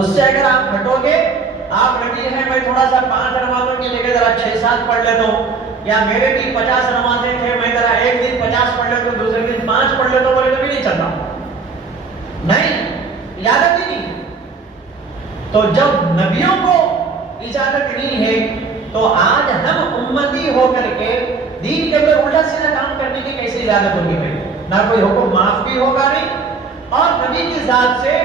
اس سے اگر آپ ہٹو گے، آپ لگی ہیں میں تھوڑا سا 5 نمازوں کی جگہ ذرا 6-7 پڑھ لیتا ہوں، یا میرے بھی 50 نمازیں تھے میں ذرا ایک دن 50 پڑھ لیتا ہوں، دوسرے دن 5 پڑھ لیتا ہوں، بولے کبھی نہیں چلتا، نہیں، اجازت ہی نہیں۔ تو جب نبیوں کو اجازت نہیں ہے تو آج ہم امتی ہو کر کے دین کے اندر الٹا سیدھا کام کرنے کی کیسے اجازت ہوگی بھائی؟ نہ کوئی حکم معاف بھی ہوگا نہیں، اور نبی کی ذات سے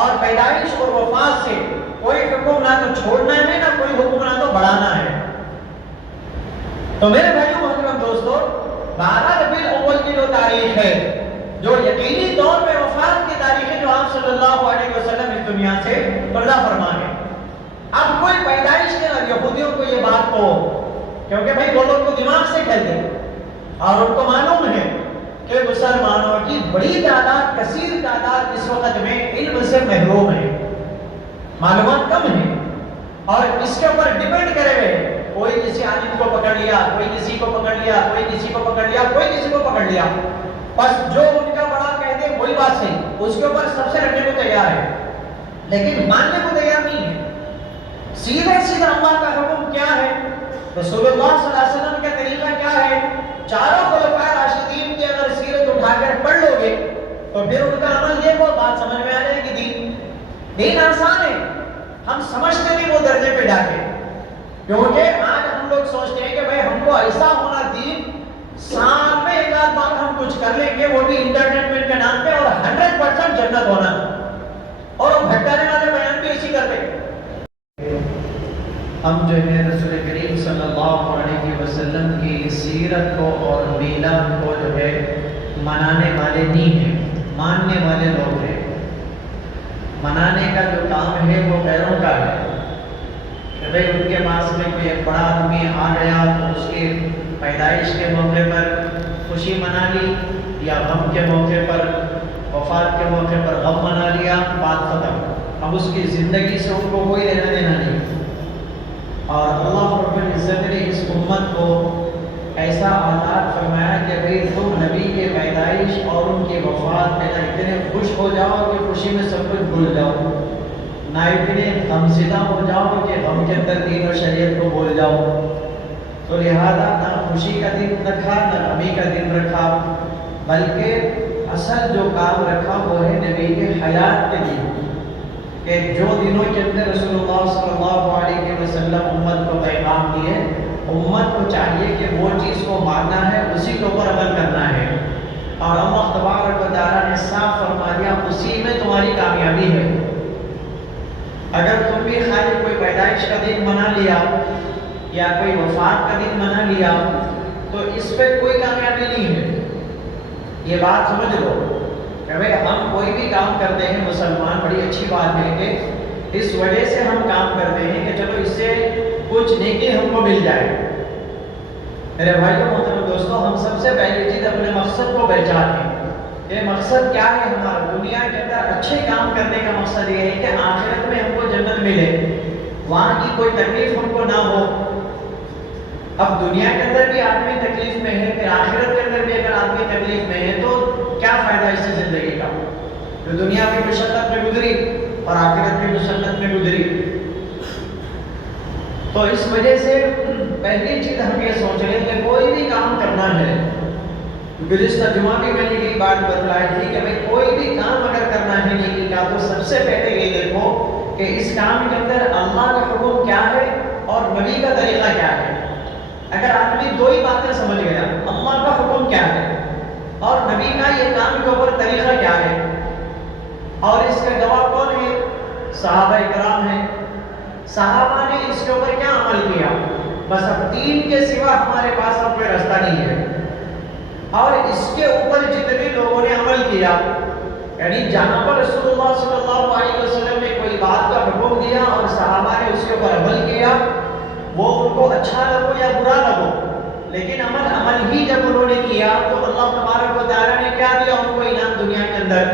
اور پیدائش اور وفات سے کوئی حکم نہ تو چھوڑنا ہے نہ کوئی حکم نہ تو بڑھانا ہے۔ تو میرے بھائیوں محترم دوستو، 12 ربیع الاول کی جو تاریخ ہے، جو یقینی طور پہ وفات کی تاریخ ہے، جو آپ صلی اللہ علیہ وسلم اس دنیا سے پردہ فرما گئے۔ اب کوئی پیدائش کے یہودیوں کو یہ بات کو، کیونکہ بھائی وہ لوگ کو دماغ سے کھیلتے اور ان کو معلوم ہے کہ مسلمانوں کی بڑی تعداد، کثیر تعداد اس وقت میں علم سے محروم ہے، معلومات کم ہے، اور اس کے اوپر ڈیپینڈ کرے ہوئے کوئی کسی عالم کو پکڑ لیا، کوئی کسی کو پکڑ لیا، کوئی کسی کو پکڑ لیا، کوئی کسی کو پکڑ لیا، بس جو ان کا بڑا کہتے ہیں وہی بات صحیح، اس کے اوپر سب سے لڑنے کو تیار ہے، لیکن ماننے کو تیار نہیں ہے۔ سیدھا سیدھا اللہ کا حکم کیا ہے، رسول اللہ صلی اللہ علیہ وسلم کا طریقہ کیا ہے، چاروں خلفاء راشدین کی اگر سیرت اٹھا کر پڑھ لو گے تو پھر ان کا عمل دیکھو، بات سمجھ میں آ جائے گی۔ دین آسان ہے، ہم سمجھتے نہیں وہ درجے پہ جا کے، کیونکہ آج ہم لوگ سوچتے ہیں کہ بھائی ہم کو ایسا ہونا دین، سال میں ایک آدھ بار ہم کچھ کر لیں گے، وہ بھی انٹرٹینمنٹ کے نام پہ، اور 100% جنت ہونا، اور ہم بھٹکانے والے بیان بھی اسی کرتے ہیں۔ ہم جو ہے رسول کریم صلی اللہ علیہ وسلم کی سیرت کو اور میلاد کو جو ہے منانے والے نہیں ہیں، ماننے والے لوگ ہیں۔ منانے کا جو کام ہے وہ غیروں کا ہے، کہ بھئی ان کے پاس میں کوئی ایک بڑا آدمی آ گیا تو اس کے پیدائش کے موقع پر خوشی منا لی، یا غم کے موقع پر، وفات کے موقع پر غم منا لیا، بات ختم، اب اس کی زندگی سے ان کو کوئی لینا دینا نہیں۔ اور اللہ رب العزت نے اس امت کو ایسا آزاد فرمایا کہ بھئی تم نبی کے پیدائش اور ان کی وفات میں نہ اتنے خوش ہو جاؤ کہ خوشی میں سب کچھ بھول جاؤ، نہ اتنے غمزدہ ہو جاؤ کہ غم کے اندر دین و شریعت کو بھول جاؤ۔ تو لہذا نہ خوشی کا دن رکھا، نہ غمی کا دن رکھا، بلکہ اصل جو کام رکھا وہ ہے نبی کے حیات کے دن، کہ جو دنوں کے اندر رسول اللہ صلی اللہ علیہ وسلم امت کو پیغام دیے، امت کو چاہیے کہ وہ چیز کو ماننا ہے، اسی کے اوپر عمل کرنا ہے، اور اللہ تبارک و تعالیٰ نے صاف فرما دیا اسی میں تمہاری کامیابی ہے۔ اگر تم بھی خالی کوئی پیدائش کا دن منا لیا یا کوئی وفات کا دن منا لیا تو اس پہ کوئی کامیابی نہیں ہے، یہ بات سمجھ لو۔ کہ بھئی ہم کوئی بھی کام کرتے ہیں مسلمان، بڑی اچھی بات ہے کہ اس وجہ سے ہم کام کرتے ہیں کہ چلو اس سے کچھ نیکی ہم کو مل جائے۔ میرے بھائیو محترم دوستو، ہم سب سے پہلی چیز اپنے مقصد کو پہچانتے ہیں کہ مقصد کیا ہے ہمارا دنیا کے اندر اچھے کام کرنے کا مقصد یہ ہے کہ آخرت میں ہم کو جنت ملے، وہاں کی کوئی تکلیف ہم کو نہ ہو۔ اب دنیا کے اندر بھی آدمی تکلیف میں ہے، پھر آخرت کے اندر بھی اگر آدمی تکلیف میں ہے تو کیا فائدہ اس سے زندگی کا؟ جو دنیا بھی مشقت میں گزری اور آخرت بھی مشقت میں گزری۔ تو اس وجہ سے پہلی چیز ہم یہ سوچ رہے ہیں کہ کوئی بھی کام کرنا ہے، گزشتہ جمعہ بھی میں نے یہ بات بتلائی تھی کہ میں کوئی بھی کام اگر کرنا ہے نیکی کا تو سب سے پہلے یہ دیکھو کہ اس کام کے اندر اللہ کا حکم کیا ہے اور نبی کا طریقہ کیا ہے۔ اگر آدمی دو ہی باتیں سمجھ گیا، اللہ کا حکم کیا ہے اور نبی کا یہ کام کے اوپر طریقہ کیا ہے، اور اس کے گواہ کون ہے؟ صحابہ کرام ہیں۔ صحابہ نے اس کے اوپر کیا عمل کیا؟ بس اب دین کے سوا ہمارے پاس اب کوئی راستہ نہیں ہے، اور اس کے اوپر جتنے لوگوں نے عمل کیا، یعنی جہاں پر رسول اللہ صلی اللہ علیہ وسلم نے کوئی بات کا حکم دیا اور صحابہ نے اس کے اوپر عمل کیا، وہ ان کو اچھا لگو یا برا لگو، لیکن عمل ہی جب انہوں نے کیا تو اللہ تبارک و تعالیٰ نے کیا دیا ان کو انعام دنیا کے اندر؟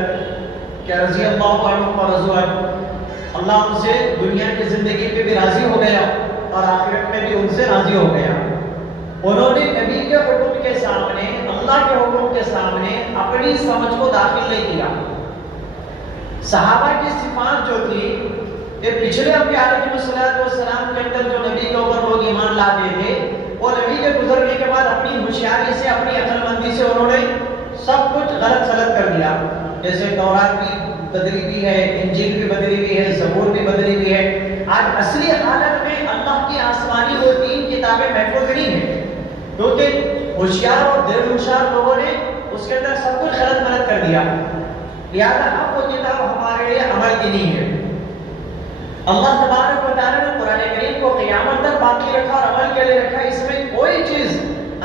کہ رضی اللہ عنہم ورضوا عنہ، اللہ ان سے دنیا کی زندگی پہ بھی راضی ہو گیا اور آخرت میں بھی ان سے راضی ہو گیا۔ انہوں نے نبی کے حکم کے سامنے، اللہ کے حکم کے سامنے اپنی سمجھ کو داخل نہیں کیا۔ صحابہ کی صفات جو تھی کہ پچھلے انبیاء علیہ السلام کے اندر جو نبی کے اوپر لوگ ایمان لاتے تھے، وہ نبی کے گزرنے کے بعد اپنی ہوشیاری سے، اپنی عقل مندی سے انہوں نے سب کچھ غلط سلط کر دیا. جیسے تورات بھی بدلی ہوئی ہے، انجیل بھی بدلی ہوئی ہے، زبور بھی بدلی ہوئی ہے. آج اصلی حالت میں اللہ کی آسمانی وہ 3 کتابیں محفوظ نہیں ہیں، کیونکہ ہوشیار اور دیر ہوشیار لوگوں نے اس کے اندر سب کچھ غلط ملت کر دیا. لہٰذا اب وہ کتاب ہمارے لیے عمل کی نہیں ہے. اللہ تبارک و تعالیٰ نے قرآن کریم کو قیامت تک باقی رکھا اور عمل کے لیے رکھا. اس میں کوئی چیز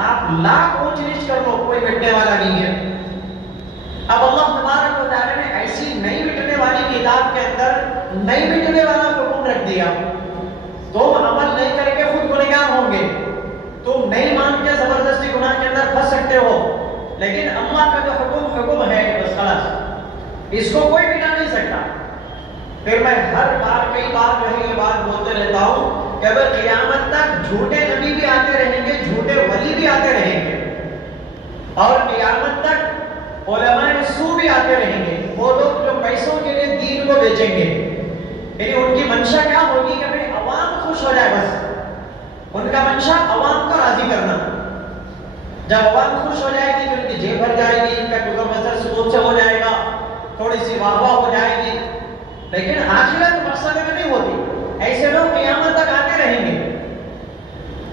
آپ لاکھ اونچ نیچ کر لو، کوئی مٹنے والا نہیں ہے. اب اللہ تبارک و تعالیٰ نے ایسی نہیں مٹنے والی کتاب کے اندر نہیں مٹنے والا حکم رکھ دیا. تم عمل نہیں کر کے خود گنہگار ہوں گے، تم نہیں مان کے زبردستی گناہ کے اندر پھنس سکتے ہو، لیکن اللہ کا جو حکم ہے بس خلاص، اس کو کوئی مٹا نہیں سکتا. پھر میں ہر بار کئی بار جو ہے یہ بات بولتے رہتا ہوں کہ اگر قیامت تک جھوٹے نبی بھی آتے رہیں گے، جھوٹے ولی بھی آتے رہیں گے، اور قیامت تک علماء سو بھی آتے رہیں گے. وہ لوگ جو پیسوں کے لیے دین کو بیچیں گے، یعنی ان کی منشا کیا ہوگی کہ بھئی عوام خوش ہو جائے، بس ان کا منشا عوام کو راضی کرنا. جب عوام خوش ہو جائے گی تو ان کی جیب بھر جائے گی، ان کا گزر بسر سکون سے ہو جائے گا، تھوڑی سی واہ واہ ہو جائے گی. لیکن آخرت مقصد میں نہیں ہوتی. ایسے لوگ قیامت تک آتے رہیں گے،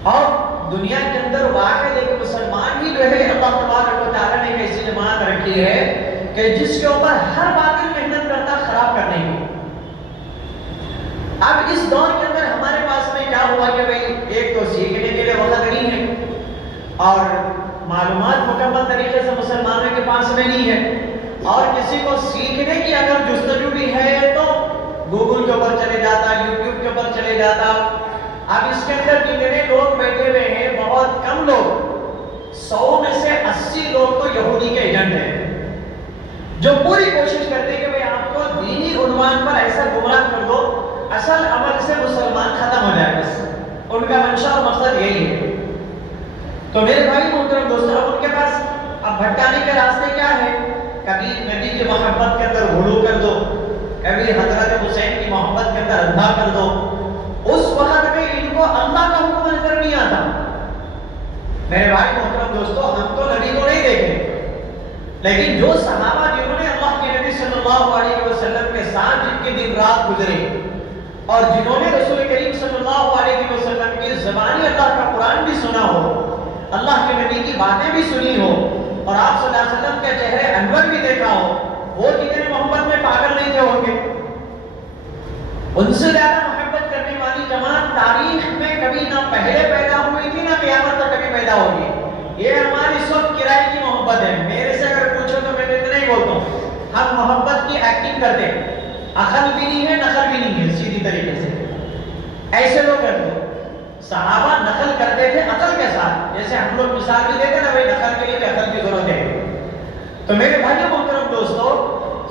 اور دنیا کے اندر واحد ایک مسلمان ہی جو ہے اللہ تبارک و تعالیٰ نے ایسی جماعت رکھی ہے کہ جس کے اوپر ہر باطل محنت کرتا خراب کرنے کی. اب اس دور کے اندر ہمارے پاس میں کیا ہوا کہ بھئی ایک تو سیکھنے کے لیے وقت نہیں ہے، اور معلومات مکمل طریقے سے مسلمانوں کے پاس میں نہیں ہے، اور کسی کو سیکھنے کی اگر جستجو بھی ہے تو گوگل کے اوپر چلے جاتا، یوٹیوب کے اوپر چلے جاتا. اب اس کے اندر کتنے لوگ بیٹھے ہوئے ہیں؟ بہت کم لوگ، 100 میں سے 80 لوگ تو یہودی کے ایجنٹ ہیں، جو پوری کوشش کرتے ہیں کہ بھئی آپ کو دینی عنوان پر ایسا گمراہ کر دو اصل عمل سے مسلمان ختم ہو جائے. بس ان کا منشا اور مقصد یہی ہے. تو میرے بھائی محترم دوستو، اب ان کے پاس اب بھٹکانے کے راستے کیا ہے؟ کبھی نبی کی محبت کے اندر غلو کر دو، کبھی حضرت حسین کی محبت کے اندر اندھا کر دو. اس وقت میں ان کو اللہ کا حکم نظر نہیں آتا. میرے بھائی محترم دوستو، ہم تو نبی کو نہیں دیکھے، لیکن جو صحابہ جنہوں نے اللہ کے نبی صلی اللہ علیہ وسلم کے ساتھ جن کے دن رات گزرے، اور جنہوں نے رسول کریم صلی اللہ علیہ وسلم کی زبانی اللہ کا قرآن بھی سنا ہو، اللہ کے نبی کی باتیں بھی سنی ہو، اور آپ صلی اللہ علیہ وسلم کے چہرے انور بھی دیکھا ہو، وہ کتنے محبت میں پاگل نہیں تھے ہوں گے؟ ان سے زیادہ محبت کرنے والی جماعت تاریخ میں کبھی نہ پہلے پیدا ہوئی تھی، نہ قیامت تک کبھی پیدا ہوگی. یہ ہماری سب کرائے کی محبت ہے. میرے سے اگر پوچھو تو میں اتنا ہی بولتا ہوں، ہم محبت کی ایکٹنگ کرتے ہیں، عقل بھی نہیں ہے، نقل بھی نہیں ہے. سیدھی طریقے سے ایسے لوگ کرتے ہیں. صحابہ نقل کرتے تھے عقل کے ساتھ، جیسے ہم لوگ مثال بھی دیتے نا بھائی نقل کے لیے بھی عقل کی ضرورت ہے. تو میرے بھائیو محترم دوستو،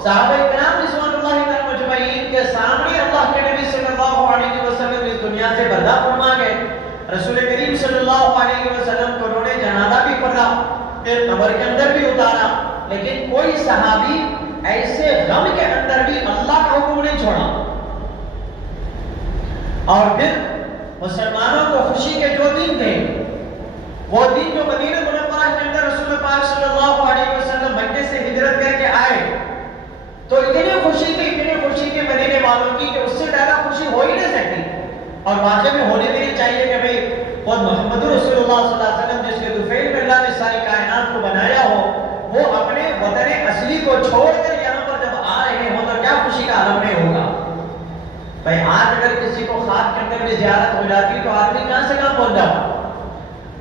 صحابہ کرام رضوان اللہ تعالی مجمعین کے سامنے اللہ کے نبی صلی اللہ علیہ وسلم اس دنیا سے پردہ فرما گئے. رسول کریم صلی اللہ علیہ وسلم کو انہوں نے جنازہ بھی پڑھا، پھر قبر کے اندر بھی اتارا، لیکن کوئی صحابی ایسے غم کے اندر بھی اللہ کا حکم نہیں چھوڑا. اور پھر مسلمانوں کو خوشی کے جو دن تھے، وہ دن جو مدینہ منورہ کے اندر رسول پاک صلی اللہ علیہ وسلم مکے سے ہجرت کر کے آئے، تو اتنی خوشی تھی مدینے والوں کی کہ اس سے زیادہ خوشی ہو ہی نہیں سکتی. اور واقعی میں ہونے بھی نہیں چاہیے کہ بھئی خود محمد رسول اللہ صلی اللہ علیہ وسلم جس کے طفیل میں اللہ نے ساری کائنات کو بنایا ہو، وہ اپنے وطن اصلی کو چھوڑ کر یہاں پر جب آ رہے ہوں تو کیا خوشی کا عالم نہیں ہوگا. بھئی آج اگر کسی کو خواب کے اندر بھی زیارت ہو جاتی تو آدمی کہاں سے کہاں پہنچ جاتا.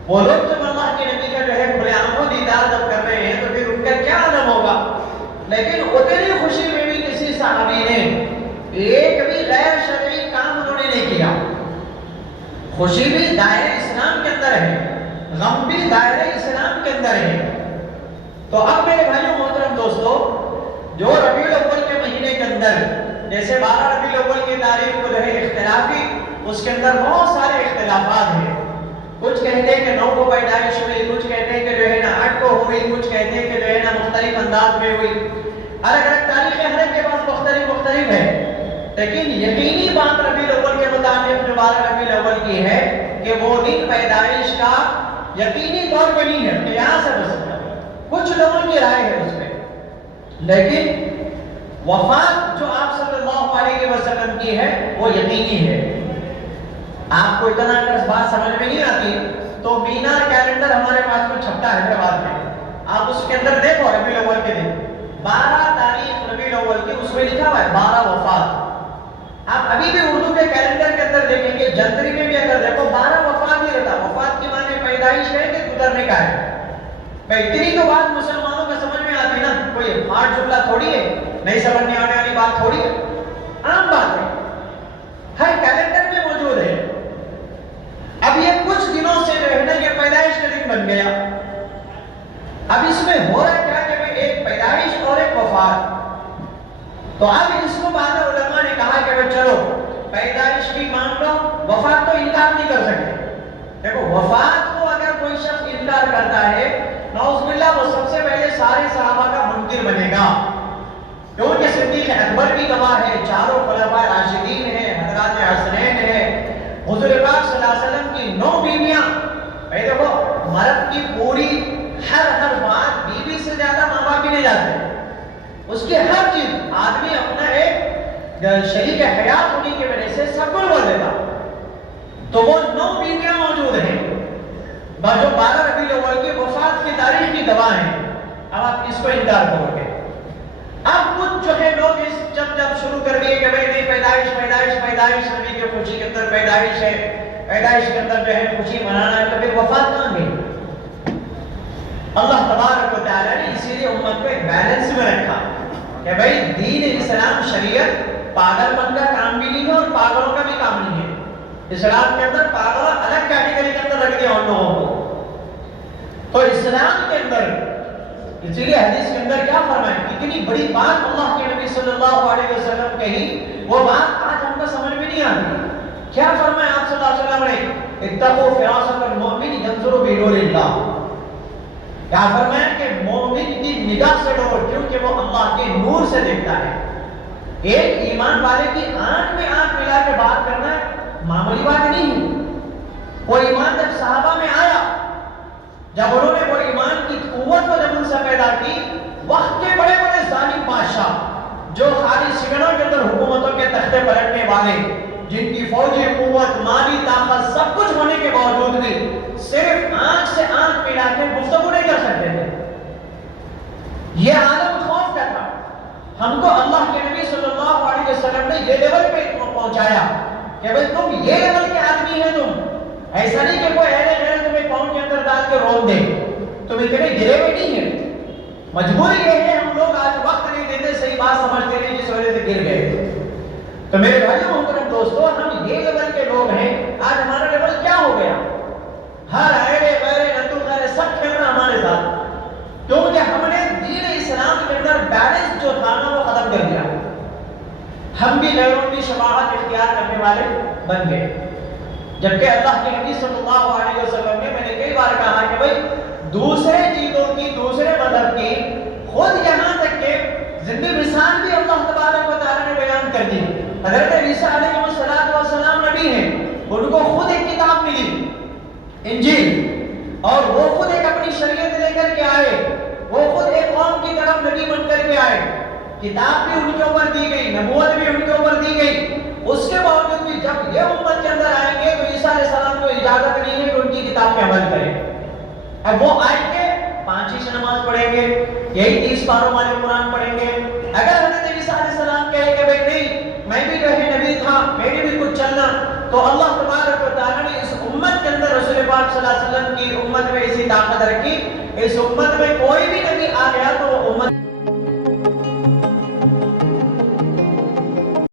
وہ لوگ جب اللہ کے نبی کا جو ہے کھلے عام دیدار جب کر رہے ہیں تو پھر ان کا کیا عالم ہوگا. لیکن اتنی خوشی میں بھی کسی صحابی نے ایک بھی غیر شرعی کام انہوں نے نہیں کیا. خوشی بھی دائرہ اسلام کے اندر ہے، غم بھی دائرہ اسلام کے اندر ہے. تو اب میرے بھائیو محترم دوستو، جو ربیع الاول کے مہینے کے اندر جیسے 12 ربیع الاول کی تاریخ کو جو ہے اختلافی، اس کے اندر بہت سارے اختلافات ہیں. کچھ کہتے ہیں کہ 9 کو پیدائش ہوئی، کچھ کہتے ہیں کہ جو ہے نا 8 کو ہوئی، کچھ کہتے ہیں کہ جو ہے نا مختلف انداز میں ہوئی. الگ الگ تاریخیں ہر ایک کے پاس مختلف ہے، لیکن یقینی بات ربیع الاول کے متعلق جو بات ربیع الاول کی ہے کہ وہ دن پیدائش کا یقینی طور پہ نہیں ہے، قیاس ہے بس، کچھ لوگوں کی رائے ہے اس پہ، لیکن وفات جو آپ صلی اللہ علیہ وسلم کی ہے وہ یقینی ہے۔ آپ کو اتنا اگر اس بات سمجھ میں نہیں آتی تو مینا کیلنڈر ہمارے پاس میں چھپتا ہے حیدرآباد میں، آپ اس کے اندر دیکھو ربیع الاول کے دن 12 تاریخ ربیع الاول کی، اس میں لکھا ہوا ہے 12 وفات۔ آپ ابھی بھی اردو کے کیلنڈر کے اندر دیکھیں گے، جنتری میں بھی اگر دیکھو 12 وفات ہی رہتا۔ وفات کی معنی پیدائش ہے کہ گزرنے کا ہے؟ اتنی تو بات مسلمانوں کو سمجھ میں آتی نا، کوئی ہارڈ جملہ تھوڑی ہے، نہیں سمجھنے آنے والی بات تھوڑی ہے، عام بات ہے، ہر کیلنڈر میں موجود ہے۔ اب یہ کچھ دنوں سے جو ہے نا یہ پیدائش کا دن بن گیا۔ اب اس میں ہو رہا کیا کہ بھئی ایک پیدائش اور ایک وفات، تو اب اس کو بعد علماء نے کہا کہ بھئی چلو پیدائش بھی مان لو، وفات تو انکار نہیں کر سکتے۔ دیکھو وفات کو اگر کوئی شخص انکار کرتا ہے نعوذ باللہ وہ سب سے پہلے سارے صحابہ کا منکر بنے گا، کیونکہ صدیق اکبر بھی گواہ ہے، چاروں خلفائے راشدین ہیں، حضرات حسنین ہیں، حضور پاک صلی اللہ علیہ وسلم کی 9 بیویاں، بھائی دیکھو مرد کی پوری ہر بات بیوی سے زیادہ ماں باپ بھی نہیں جاتے، اس کی ہر چیز آدمی اپنا ایک شریک حیات ہونے کی وجہ سے سب کچھ بول دیتا، تو وہ 9 بیویاں موجود ہیں جو 12 ربیع الاول کی وفات کی تاریخ کی گواہ ہیں۔ اب آپ اس کو انکار کرو گے، اب کچھ جو ہے لوگ اس جب شروع کر دیے کہ بھئی نہیں پیدائش نبی کی خوشی کے اندر پیدائش ہے، پیدائش کے اندر جو ہے خوشی منانا ہے، تو پھر وفات کہاں گئی؟ اللہ تبارک و تعالیٰ نے اسی لیے امت کو ایک بیلنس میں رکھا کہ بھئی دین اسلام شریعت پاگل پن کا کام بھی نہیں ہے اور پاگلوں کا بھی کام نہیں ہے۔ اسلام کے اندر پاگل الگ کیٹیگری کے اندر رکھ دیا ان لوگوں کو، تو اسلام کے اندر اسی لیے حدیث کے اندر کیا فرمائے، اتنی بڑی بات اللہ کے نبی صلی اللہ علیہ وسلم کہی، وہ بات آج ہم کو سمجھ میں نہیں آتی۔ کیا فرمایا آپ صلی اللہ علیہ وسلم نے؟ اتقوا فراست المؤمن ينظر بنور اللہ، کیا فرمایا کہ مومن کی نگاہ سے ڈرو کیونکہ وہ اللہ کے نور سے دیکھتا ہے۔ ایک ایمان والے کی آنکھ میں آنکھ ملا کے بات کرنا معمولی بات نہیں ہے۔ وہ ایمان جب صحابہ میں آیا، جب انہوں نے وہ ایمان کی قوت کو جب ان سے پیدا کی، وقت کے بڑے بڑے ظالم بادشاہ جو خالی سگنوں کے اندر حکومتوں کے تختے پلٹنے والے، جن کی فوجی قوت، مالی طاقت سب کچھ ہونے کے باوجود بھی صرف آنکھ سے آنکھ ملا کے گفتگو نہیں کر سکتے تھے۔ یہ عالم خوف کا تھا۔ ہم کو اللہ کے نبی صلی اللہ علیہ وسلم نے یہ لیول پہ پہنچایا کہ بھئی تم یہ لیول کے آدمی ہیں، تم ایسا نہیں کہ کوئی اہل غیر تمہیں پاؤں کے اندر ڈال کے روک دے، تم اتنے گرے ہوئے نہیں ہیں۔ مجبوری یہ ہے ہم لوگ آج وقت نہیں دیتے، صحیح بات سمجھتے نہیں جس وجہ سے گر گئے۔ تو میرے بھائیو محترم دوستو، ہم یہ لیول کے لوگ ہیں، آج ہمارا لیول کیا ہو گیا؟ ہر اہل غیر نتو غیر سب کھیل رہا ہمارے ساتھ، کیونکہ ہم نے دین اسلام کے اندر بیلنس جو تھا نا وہ ختم کر دیا۔ ہم بھی غیروں کی شفاعت اختیار کرنے والے بن گئے، جبکہ اللہ کے نبی صلی اللہ علیہ وسلم نے، میں نے کئی بار کہا کہ بھئی دوسرے چیزوں کی، دوسرے مذہب کی، خود یہاں تک کہ زندگی مثال بھی اللہ تبارک و تعالیٰ نے بیان کر دی۔ حضرت عیسیٰ علیہ السلام نبی ہیں، ان کو خود ایک کتاب ملی انجیل، اور وہ خود ایک اپنی شریعت لے کر کے آئے، وہ خود ایک قوم کی طرف نبی بن کر کے آئے، کتاب بھی ان کے اوپر دی گئی، نبوت بھی ان کے اوپر دی گئی۔ اس کے باوجود بھی جب یہ امت کے اندر آئیں گے تو عیسیٰ علیہ السلام کو اجازت نہیں ہے کہ ان کی کتاب پہ عمل کریں۔ اب وہ آئیں گے 5 ہی نماز پڑھیں گے، یہی 30 پاروں والے قرآن پڑھیں گے۔ اگر حضرت عیسیٰ علیہ السلام کہے کہ بھئی نہیں میں بھی جو ہے نبی تھا، میرے بھی کچھ چلنا، تو اللہ تبارک و تعالیٰ نے اس امت کے اندر رسول پاک صلی اللہ علیہ وسلم کی امت میں ایسی طاقت رکھی، اس امت میں کوئی بھی نبی آ گیا تو وہ امت